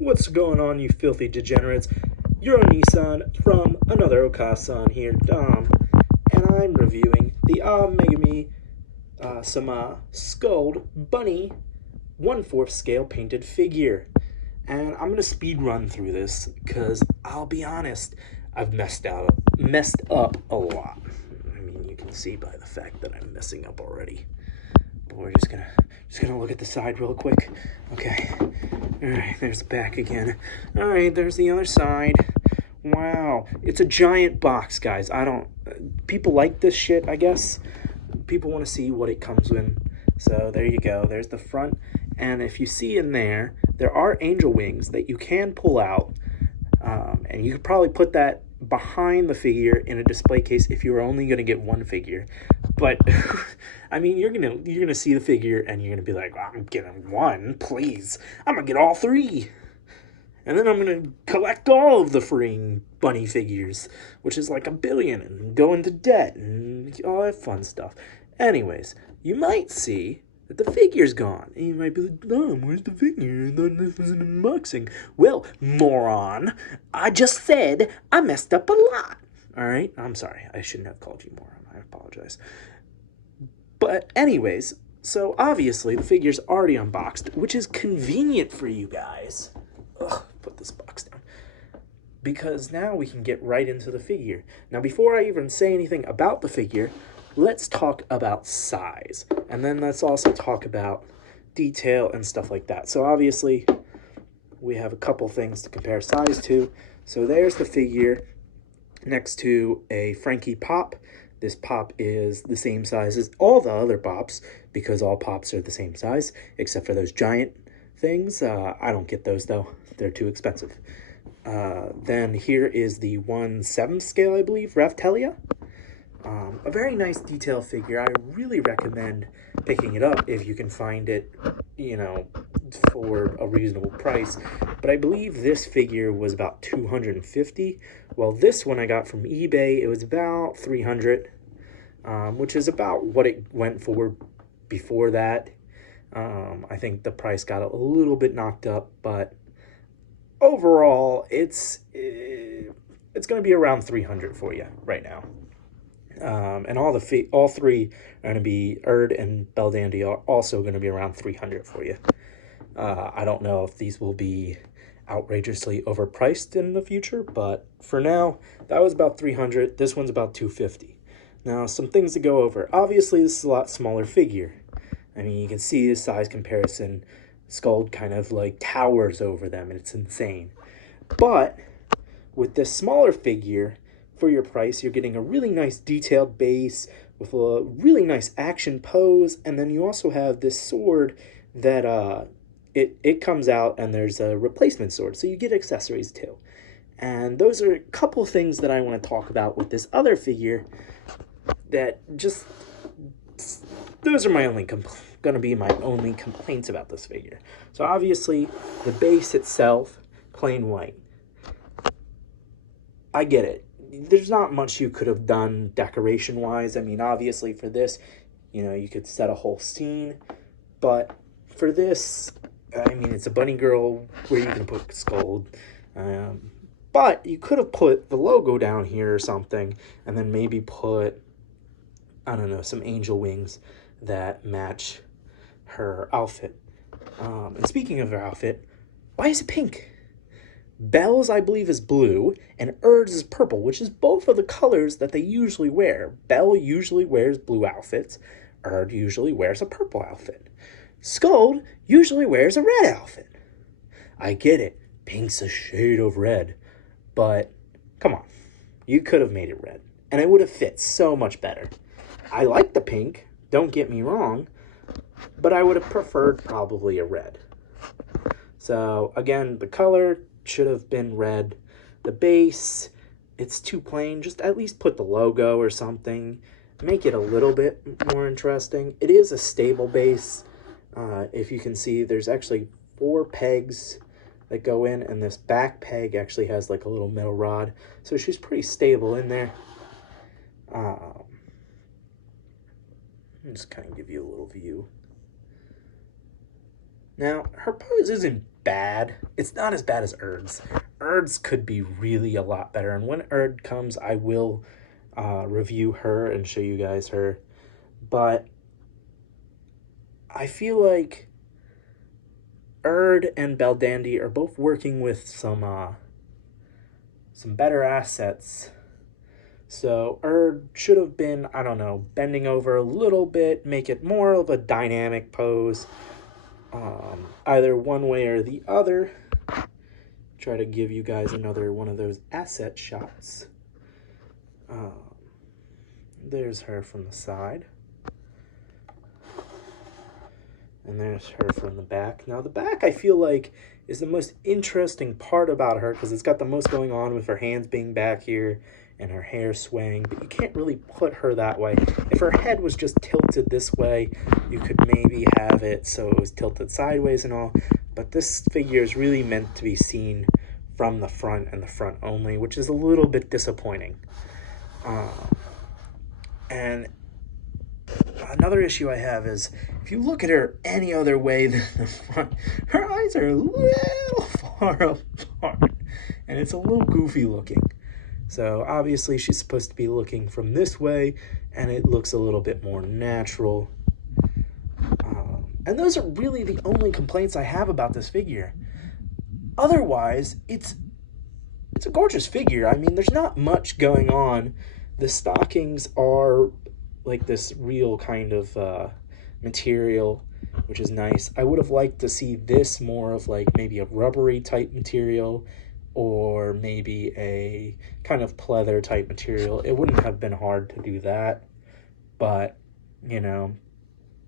What's going on, you filthy degenerates? You're Onii-chan from another Okasan here, Dom, and I'm reviewing the Megami Sama Skuld Bunny 1/4 scale painted figure. And I'm gonna speed run through this because I'll be honest, I've messed up a lot. I mean, you can see by the fact that I'm messing up already. But we're just gonna look at the side real quick. Okay. Alright, there's the back again. Alright, there's the other side. Wow. It's a giant box, guys. People like this shit, I guess. People want to see what it comes in. So there you go. There's the front. And if you see in there, there are angel wings that you can pull out. And you could probably put that behind the figure in a display case if you were only going to get one figure. But I mean, you're gonna see the figure and you're gonna be like, I'm getting one, please. I'm gonna get all three, and then I'm gonna collect all of the freeing bunny figures, which is like 1 billion, and go into debt and all that fun stuff. Anyways, you might see that the figure's gone, and you might be like, Mom, where's the figure? I thought this was an unboxing. Well, moron, I just said I messed up a lot. All right, I'm sorry. I shouldn't have called you moron. I apologize. But anyways, so obviously the figure's already unboxed, which is convenient for you guys. Ugh, put this box down. Because now we can get right into the figure. Now, before I even say anything about the figure, let's talk about size. And then let's also talk about detail and stuff like that. So obviously, we have a couple things to compare size to. So there's the figure next to a Frankie Pop. This pop is the same size as all the other pops, because all pops are the same size, except for those giant things. I don't get those, though. They're too expensive. Then here is the 1/7 scale, I believe, Raphtalia. A very nice detail figure. I really recommend picking it up if you can find it, for a reasonable price. But I believe this figure was about $250. Well, this one I got from eBay, it was about $300, which is about what it went for before that. I think the price got a little bit knocked up, but overall, it's going to be around $300 for you right now. And all three are going to be Erd and Beldandy are also going to be around $300 for you. I don't know if these will be outrageously overpriced in the future, but for now, that was about $300. This one's about $250. Now, some things to go over. Obviously, this is a lot smaller figure. I mean, you can see the size comparison. Skuld kind of like towers over them, and it's insane. But with this smaller figure, for your price, you're getting a really nice detailed base with a really nice action pose, and then you also have this sword that it comes out, and there's a replacement sword, so you get accessories too. And those are a couple things that I want to talk about with this other figure. Those are going to be my only complaints about this figure. So obviously, the base itself, plain white. I get it. There's not much you could have done decoration-wise. I mean, obviously for this, you could set a whole scene. But for this, I mean, it's a bunny girl where you can put Skuld. But you could have put the logo down here or something, and then maybe put, I don't know, some angel wings that match her outfit. And speaking of her outfit, why is it pink? Belle's, I believe, is blue, and Erd's is purple, which is both of the colors that they usually wear. Belle usually wears blue outfits. Erd usually wears a purple outfit. Skuld usually wears a red outfit. I get it. Pink's a shade of red. But, come on. You could have made it red, and it would have fit so much better. I like the pink, don't get me wrong, but I would have preferred probably a red. So, again, the color should have been red. The base, it's too plain. Just at least put the logo or something. Make it a little bit more interesting. It is a stable base. If you can see, there's actually 4 pegs that go in, and this back peg actually has like a little metal rod. So she's pretty stable in there. I'll just kind of give you a little view. Now, her pose isn't bad. It's not as bad as Erd's. Erd's could be really a lot better, and when Erd comes, I will review her and show you guys her. But I feel like Erd and Baldandi are both working with some better assets. So Erd should have been, I don't know, bending over a little bit, make it more of a dynamic pose, either one way or the other. Try to give you guys another one of those asset shots. There's her from the side. And there's her from the back. Now the back, I feel like, is the most interesting part about her because it's got the most going on with her hands being back here and her hair swaying, but you can't really put her that way. If her head was just tilted this way, you could maybe have it so it was tilted sideways and all, but this figure is really meant to be seen from the front and the front only, which is a little bit disappointing. And another issue I have is if you look at her any other way than the front, her eyes are a little far apart, and it's a little goofy looking. So obviously she's supposed to be looking from this way, and it looks a little bit more natural. And those are really the only complaints I have about this figure. Otherwise, it's a gorgeous figure. I mean, there's not much going on. The stockings are like this real kind of material, which is nice. I would have liked to see this more of like maybe a rubbery type material, or maybe a kind of pleather type material. It wouldn't have been hard to do that, but you know,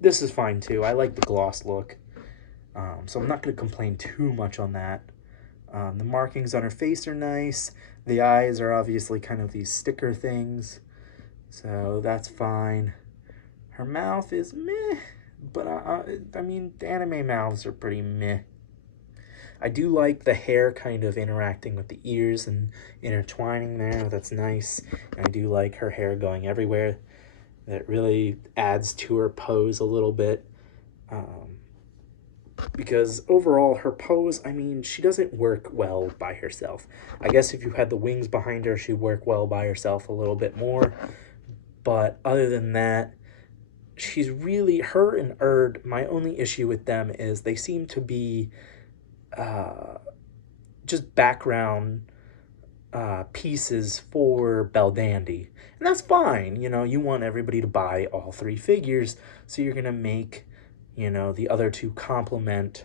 this is fine too. I like the gloss look, so I'm not going to complain too much on that. The markings on her face are nice. The eyes are obviously kind of these sticker things, so that's fine. Her mouth is meh, but I mean, the anime mouths are pretty meh. I do like the hair kind of interacting with the ears and intertwining there. That's nice. And I do like her hair going everywhere. That really adds to her pose a little bit. Because overall, her pose, I mean, she doesn't work well by herself. I guess if you had the wings behind her, she'd work well by herself a little bit more. But other than that, she's really, her and Erd, my only issue with them is they seem to be just background pieces for Baldandi. And that's fine. You know, you want everybody to buy all three figures, so you're going to make, you know, the other two complement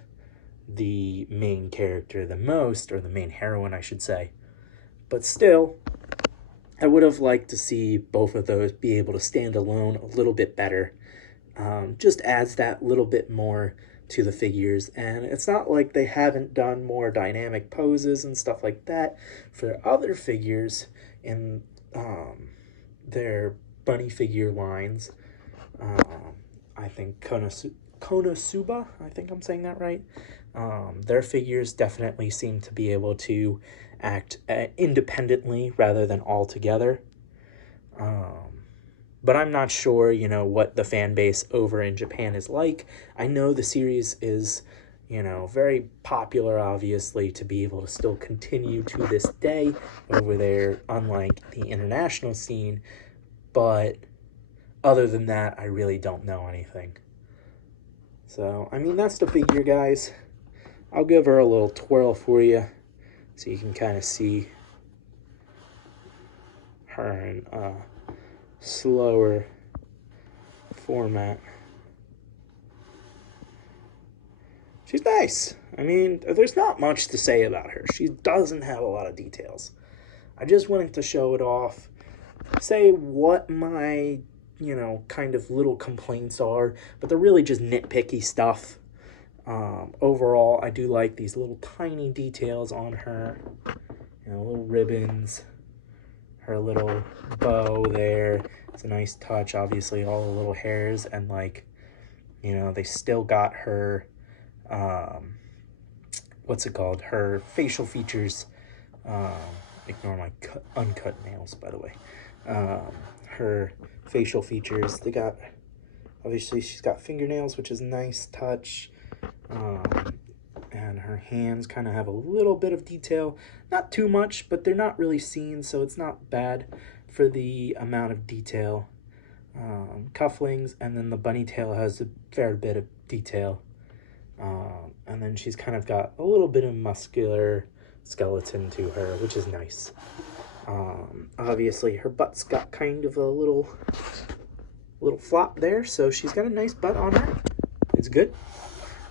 the main character the most, or the main heroine, I should say. But still, I would have liked to see both of those be able to stand alone a little bit better. Just adds that little bit more to the figures, and it's not like they haven't done more dynamic poses and stuff like that for other figures in their bunny figure lines. I think Konosuba, I think I'm saying that right. Their figures definitely seem to be able to act independently rather than all together. But I'm not sure, you know, what the fan base over in Japan is like. I know the series is, you know, very popular, obviously, to be able to still continue to this day over there, unlike the international scene. But other than that, I really don't know anything. So, I mean, that's the figure, guys. I'll give her a little twirl for you so you can kind of see her in slower format. She's nice. I mean, there's not much to say about her. She doesn't have a lot of details. I just wanted to show it off, say what my, you know, kind of little complaints are, but they're really just nitpicky stuff. Overall, I do like these little tiny details on her, you know, little ribbons, her little bow there. It's a nice touch. Obviously, all the little hairs, and like, you know, they still got her, what's it called? Her facial features. Ignore my uncut nails, by the way. Her facial features, they got, obviously she's got fingernails, which is a nice touch. And her hands kind of have a little bit of detail. Not too much, but they're not really seen, so it's not bad for the amount of detail. Cufflinks, and then the bunny tail has a fair bit of detail. And then she's kind of got a little bit of muscular skeleton to her, which is nice. Obviously her butt's got kind of a little flop there, so she's got a nice butt on her. It's good.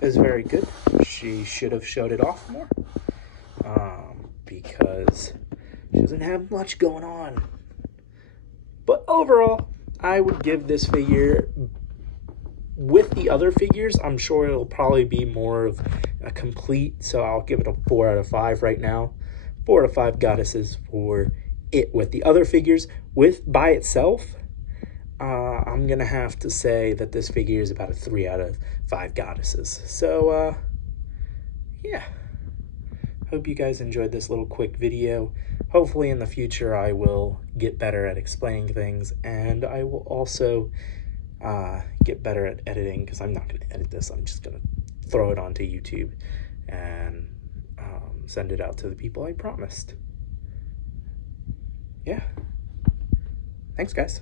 It's very good. She should have showed it off more, because she doesn't have much going on. But overall, I would give this figure, with the other figures, I'm sure it'll probably be more of a complete, so I'll give it a 4 out of 5 right now. 4 out of 5 goddesses for it with the other figures. By itself, I'm gonna have to say that this figure is about a 3 out of 5 goddesses. So yeah, hope you guys enjoyed this little quick video. Hopefully in the future I will get better at explaining things, and I will also get better at editing, because I'm not going to edit this. I'm just going to throw it onto YouTube and send it out to the people I promised. Yeah. Thanks, guys.